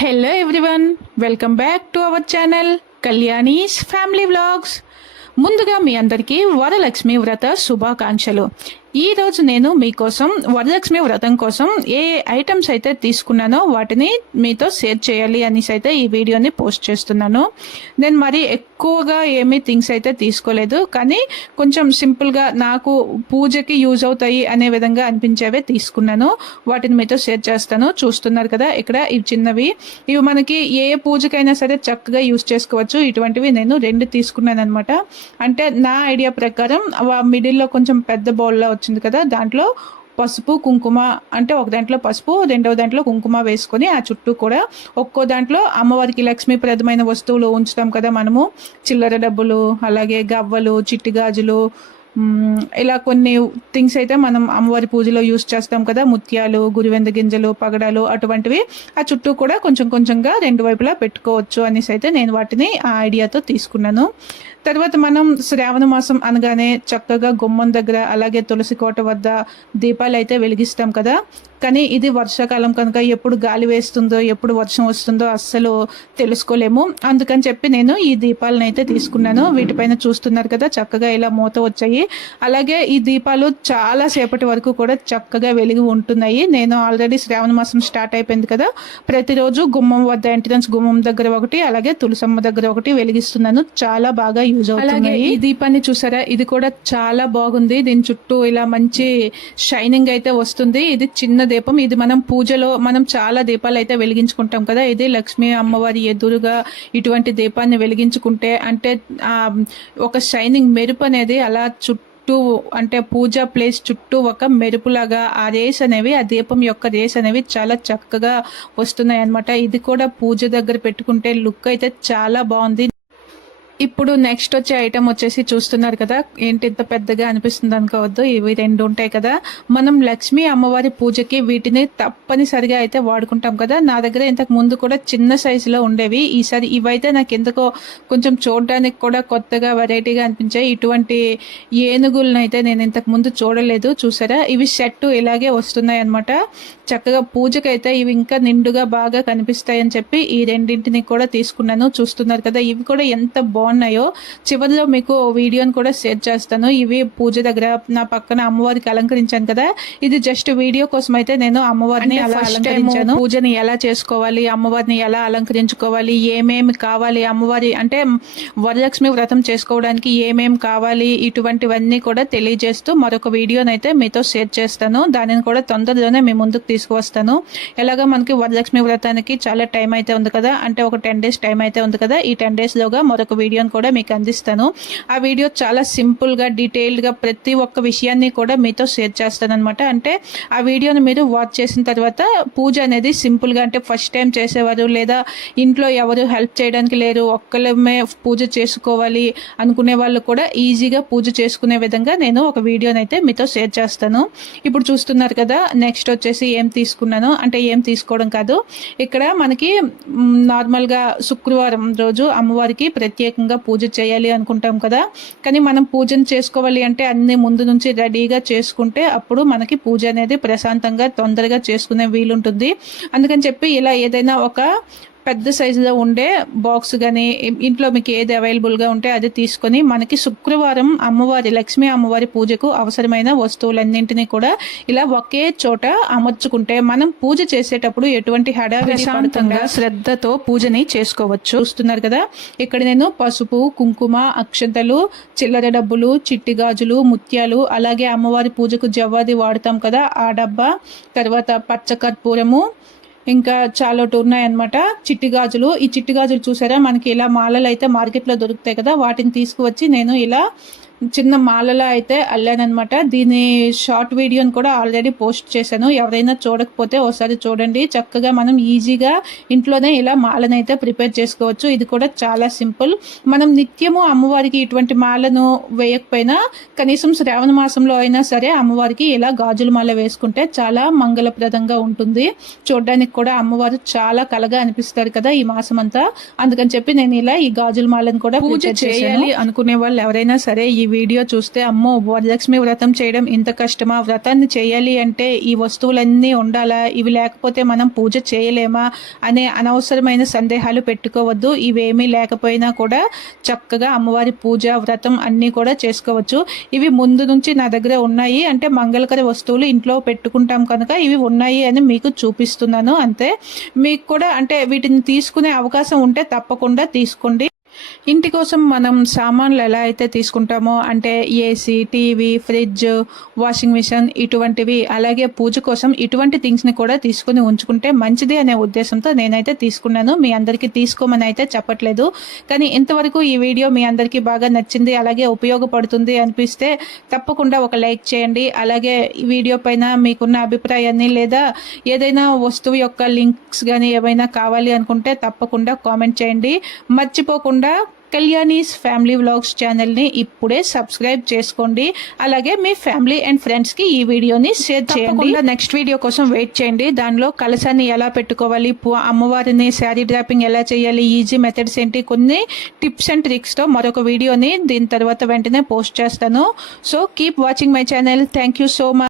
Hello everyone, welcome back to our channel Kalyani's family vlogs. ముందుగా మీ అందరికీ వరలక్ష్మి వ్రత శుభాకాంక్షలు. ఈ రోజు నేను మీకోసం వరలక్ష్మి వ్రతం కోసం ఏ ఐటమ్స్ అయితే తీసుకున్నానో వాటిని మీతో షేర్ చేయాలి అనేసి అయితే ఈ వీడియోని పోస్ట్ చేస్తున్నాను. నేను మరి ఎక్కువగా ఏమీ థింగ్స్ అయితే తీసుకోలేదు, కానీ కొంచెం సింపుల్గా నాకు పూజకి యూజ్ అవుతాయి అనే విధంగా అనిపించేవే తీసుకున్నాను. వాటిని మీతో షేర్ చేస్తాను. చూస్తున్నారు కదా ఇక్కడ ఇవి చిన్నవి, ఇవి మనకి ఏ పూజకైనా సరే చక్కగా యూజ్ చేసుకోవచ్చు. ఇటువంటివి నేను 2 తీసుకున్నాను అనమాట. అంటే నా ఐడియా ప్రకారం మిడిల్లో కొంచెం పెద్ద బౌల్లో వచ్చింది కదా, దాంట్లో పసుపు కుంకుమ, అంటే ఒక దాంట్లో పసుపు, రెండవ దాంట్లో కుంకుమ వేసుకొని ఆ చుట్టూ కూడా ఒక్కో దాంట్లో అమ్మవారికి లక్ష్మీప్రదమైన వస్తువులు ఉంచుతాం కదా మనము, చిల్లర డబ్బులు, అలాగే గవ్వలు, చిట్టి గాజులు, ఇలా కొన్ని థింగ్స్ అయితే మనం అమ్మవారి పూజలో యూజ్ చేస్తాం కదా, ముత్యాలు, గురివెంద గింజలు, పగడాలు, అటువంటివి ఆ చుట్టూ కూడా కొంచెం కొంచెంగా 2 వైపులా పెట్టుకోవచ్చు అనేసి అయితే నేను వాటిని ఆ ఐడియాతో తీసుకున్నాను. తర్వాత మనం శ్రావణ మాసం అనగానే చక్కగా గుమ్మం దగ్గర అలాగే తులసి కోట వద్ద దీపాలు అయితే వెలిగిస్తాం కదా, కానీ ఇది వర్షాకాలం కనుక ఎప్పుడు గాలి వేస్తుందో ఎప్పుడు వర్షం వస్తుందో అస్సలు తెలుసుకోలేము. అందుకని చెప్పి నేను ఈ దీపాలను అయితే తీసుకున్నాను. వీటిపైన చూస్తున్నారు కదా చక్కగా ఇలా మూత వచ్చాయి. అలాగే ఈ దీపాలు చాలా సేపటి వరకు కూడా చక్కగా వెలిగి ఉంటున్నాయి. నేను ఆల్రెడీ శ్రావణ మాసం స్టార్ట్ అయిపోయింది కదా, ప్రతిరోజు గుమ్మం వద్ద ఎంట్రన్స్ గుమ్మం దగ్గర ఒకటి, అలాగే తులసమ్మ దగ్గర ఒకటి వెలిగిస్తున్నాను. చాలా బాగా యూజ్ అవుతుంది. ఈ దీపాన్ని చూసారా, ఇది కూడా చాలా బాగుంది. దీని చుట్టూ ఇలా మంచి షైనింగ్ అయితే వస్తుంది. ఇది చిన్న దీపం, ఇది మనం పూజలో మనం చాలా దీపాలు అయితే వెలిగించుకుంటాం కదా, ఇది లక్ష్మీ అమ్మవారి ఎదురుగా ఇటువంటి దీపాన్ని వెలిగించుకుంటే అంటే ఒక షైనింగ్ మెరుపు అనేది అలా చుట్టూ, అంటే పూజా ప్లేస్ చుట్టూ ఒక మెరుపులాగా ఆ రేస్ అనేవి, ఆ దీపం యొక్క రేస్ అనేవి చాలా చక్కగా వస్తున్నాయి అన్నమాట. ఇది కూడా పూజ దగ్గర పెట్టుకుంటే లుక్ అయితే చాలా బాగుంది. ఇప్పుడు నెక్స్ట్ వచ్చే ఐటమ్ వచ్చేసి చూస్తున్నారు కదా, ఏంటి ఇంత పెద్దగా అనిపిస్తుంది అనుకోవద్దు, ఇవి 2 ఉంటాయి కదా. మనం లక్ష్మీ అమ్మవారి పూజకి వీటిని తప్పనిసరిగా అయితే వాడుకుంటాం కదా. నా దగ్గర ఇంతకు ముందు కూడా చిన్న సైజులో ఉండేవి, ఈసారి ఇవైతే నాకు ఎందుకో కొంచెం చూడడానికి కూడా కొత్తగా వెరైటీగా అనిపించాయి. ఇటువంటి ఏనుగులను అయితే నేను ఇంతకు ముందు చూడలేదు. చూసారా, ఇవి సెట్ ఇలాగే వస్తున్నాయి అనమాట. చక్కగా పూజకైతే ఇవి ఇంకా నిండుగా బాగా కనిపిస్తాయని చెప్పి ఈ 2 కూడా తీసుకున్నాను. చూస్తున్నారు కదా, ఇవి కూడా ఎంత బాగున్నాయో. చివరిలో మీకు వీడియోని కూడా షేర్ చేస్తాను. ఇవి పూజ దగ్గర నా పక్కన అమ్మవారికి అలంకరించాను కదా, ఇది జస్ట్ వీడియో కోసం అయితే నేను అమ్మవారిని అలా అలంకరించాను. పూజని ఎలా చేసుకోవాలి, అమ్మవారిని ఎలా అలంకరించుకోవాలి, ఏమేమి కావాలి, అమ్మవారి అంటే వరలక్ష్మి వ్రతం చేసుకోవడానికి ఏమేమి కావాలి, ఇటువంటివన్నీ కూడా తెలియజేస్తూ మరొక వీడియోనైతే మీతో షేర్ చేస్తాను. దానిని కూడా తొందరలోనే మీ ముందుకు తీసుకువస్తాను. ఎలాగా మనకి వరలక్ష్మి వ్రతానికి చాలా టైం అయితే ఉంది కదా, అంటే ఒక 10 days టైం అయితే ఉంది కదా, ఈ 10 days లోగా మరొక వీడియోని కూడా మీకు అందిస్తాను. ఆ వీడియో చాలా సింపుల్ గా డీటెయిల్డ్ గా ప్రతి ఒక్క విషయాన్ని కూడా మీతో షేర్ చేస్తాను అనమాట. అంటే ఆ వీడియోని మీరు వాచ్ చేసిన తర్వాత పూజ అనేది సింపుల్ గా, అంటే ఫస్ట్ టైం చేసేవారు లేదా ఇంట్లో ఎవరు హెల్ప్ చేయడానికి లేరు, ఒక్కళ్ళమే పూజ చేసుకోవాలి అనుకునే వాళ్ళు కూడా ఈజీగా పూజ చేసుకునే విధంగా నేను ఒక వీడియోని అయితే మీతో షేర్ చేస్తాను. ఇప్పుడు చూస్తున్నారు కదా, నెక్స్ట్ వచ్చేసి ఏం తీసుకున్నాను అంటే ఏం తీసుకోవడం కాదు, ఇక్కడ మనకి నార్మల్గా శుక్రవారం రోజు అమ్మవారికి ప్రత్యేకంగా పూజ చేయాలి అనుకుంటాం కదా, కానీ మనం పూజను చేసుకోవాలి అంటే అన్ని ముందు నుంచి రెడీగా చేసుకుంటే అప్పుడు మనకి పూజ అనేది ప్రశాంతంగా తొందరగా చేసుకునే వీలుంటుంది. అందుకని చెప్పి ఇలా ఏదైనా ఒక పెద్ద సైజులో ఉండే బాక్స్ కానీ ఇంట్లో మీకు ఏది అవైలబుల్గా ఉంటే అది తీసుకొని మనకి శుక్రవారం అమ్మవారి లక్ష్మీ అమ్మవారి పూజకు అవసరమైన వస్తువులన్నింటినీ కూడా ఇలా ఒకే చోట అమర్చుకుంటే మనం పూజ చేసేటప్పుడు ఎటువంటి హడావిడి శాంతంగా శ్రద్ధతో పూజని చేసుకోవచ్చు. చూస్తున్నారు కదా, ఇక్కడ నేను పసుపు, కుంకుమ, అక్షంతలు, చిల్లర డబ్బులు, చిట్టి గాజులు, ముత్యాలు, అలాగే అమ్మవారి పూజకు జవ్వాది వాడతాం కదా ఆ డబ్బా, తర్వాత పచ్చకర్పూరము, ఇంకా చాలా ఉన్నాయన్నమాట. చిట్టి గాజులు, ఈ చిట్టి గాజులు చూసారా, మనకి ఇలా మాలలు అయితే మార్కెట్లో దొరుకుతాయి కదా, వాటిని తీసుకువచ్చి నేను ఇలా చిన్న మాలలా అయితే అల్లానమాట. దీని షార్ట్ వీడియోని కూడా ఆల్రెడీ పోస్ట్ చేశాను, ఎవరైనా చూడకపోతే ఒకసారి చూడండి. చక్కగా మనం ఈజీగా ఇంట్లోనే ఇలా మాలను ప్రిపేర్ చేసుకోవచ్చు. ఇది కూడా చాలా సింపుల్. మనం నిత్యము అమ్మవారికి ఇటువంటి మాలను వేయకపోయినా కనీసం శ్రావణ మాసంలో అయినా సరే అమ్మవారికి ఇలా గాజుల మాల వేసుకుంటే చాలా మంగళప్రదంగా ఉంటుంది. చూడడానికి కూడా అమ్మవారు చాలా కలగా అనిపిస్తారు కదా ఈ మాసం అంతా. అందుకని చెప్పి నేను ఇలా ఈ గాజుల మాలను కూడా పూజ చేయాలి అనుకునే వాళ్ళు ఎవరైనా సరే ఈ వీడియో చూస్తే అమ్మో వరలక్ష్మి వ్రతం చేయడం ఇంత కష్టమా, వ్రతాన్ని చేయాలి అంటే ఈ వస్తువులన్నీ ఉండాలా, ఇవి లేకపోతే మనం పూజ చేయలేమా అనే అనవసరమైన సందేహాలు పెట్టుకోవద్దు. ఇవేమీ లేకపోయినా కూడా చక్కగా అమ్మవారి పూజ వ్రతం అన్నీ కూడా చేసుకోవచ్చు. ఇవి ముందు నుంచి నా దగ్గర ఉన్నాయి, అంటే మంగళకర వస్తువులు ఇంట్లో పెట్టుకుంటాం కనుక ఇవి ఉన్నాయి అని మీకు చూపిస్తున్నాను అంతే. మీకు కూడా అంటే వీటిని తీసుకునే అవకాశం ఉంటే తప్పకుండా తీసుకోండి. ఇంటి కోసం మనం సామాన్లు ఎలా అయితే తీసుకుంటామో అంటే AC, TV, fridge, washing machine ఇటువంటివి, అలాగే పూజ కోసం ఇటువంటి థింగ్స్ని కూడా తీసుకుని ఉంచుకుంటే మంచిది అనే ఉద్దేశంతో నేనైతే తీసుకున్నాను. మీ అందరికీ తీసుకోమని అయితే చెప్పట్లేదు, కానీ ఇంతవరకు ఈ వీడియో మీ అందరికీ బాగా నచ్చింది, అలాగే ఉపయోగపడుతుంది అనిపిస్తే తప్పకుండా ఒక లైక్ చేయండి. అలాగే ఈ వీడియో పైన మీకున్న అభిప్రాయాన్ని లేదా ఏదైనా వస్తువు యొక్క లింక్స్ కానీ ఏమైనా కావాలి అనుకుంటే తప్పకుండా కామెంట్ చేయండి. మర్చిపోకుండా కళ్యాణీస్ ఫ్యామిలీ వ్లాగ్స్ ఛానల్ని ఇప్పుడే సబ్స్క్రైబ్ చేసుకోండి. అలాగే మీ ఫ్యామిలీ అండ్ ఫ్రెండ్స్కి ఈ వీడియోని షేర్ చేయండి. నెక్స్ట్ వీడియో కోసం వెయిట్ చేయండి. దానిలో కలశాన్ని ఎలా పెట్టుకోవాలి, అమ్మవారిని శారీ డ్రాపింగ్ ఎలా చేయాలి, ఈజీ మెథడ్స్ ఏంటి, కొన్ని టిప్స్ అండ్ ట్రిక్స్తో మరొక వీడియోని దీని తర్వాత వెంటనే పోస్ట్ చేస్తాను. So keep watching my channel. Thank you so much.